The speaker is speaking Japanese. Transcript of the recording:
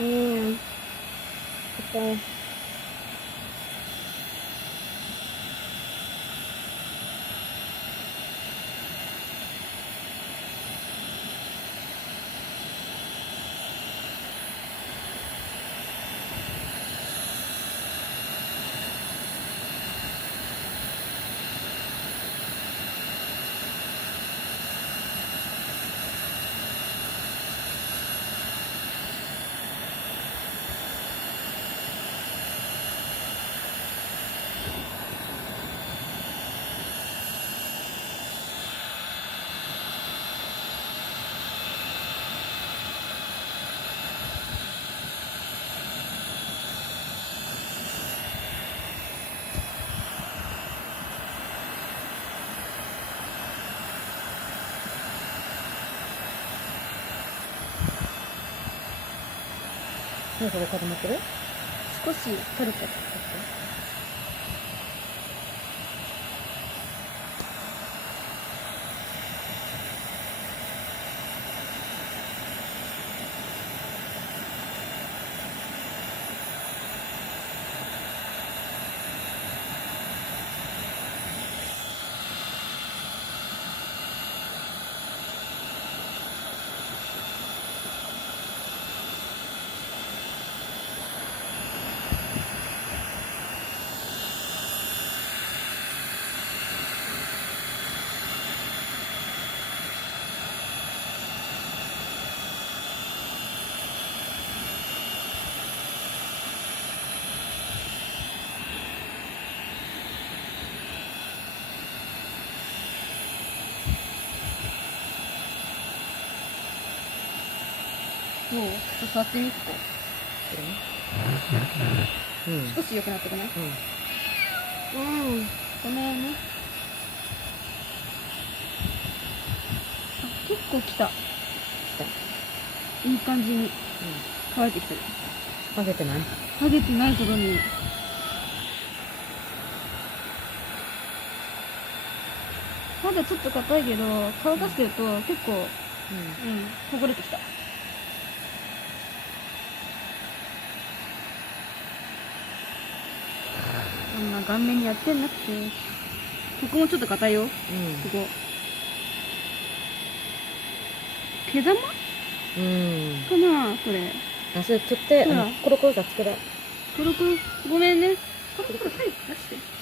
痛い。何それ固まってる？少し取れた。もうちょっと触ってみっこ。少し良くなってくない？ごめんね。あ、結構来た。いい感じに乾いてきてる。剥げてない？剥げてないほどに。まだちょっと硬いけど、乾かしてると結構、ほぐれてきた。そんな顔面にやってんなくて。ここもちょっと硬いよ。ここ。毛玉かなこれ。あ、それ取って、コロコロさつける。コロコロ、ごめんね。コロコロ早く出して。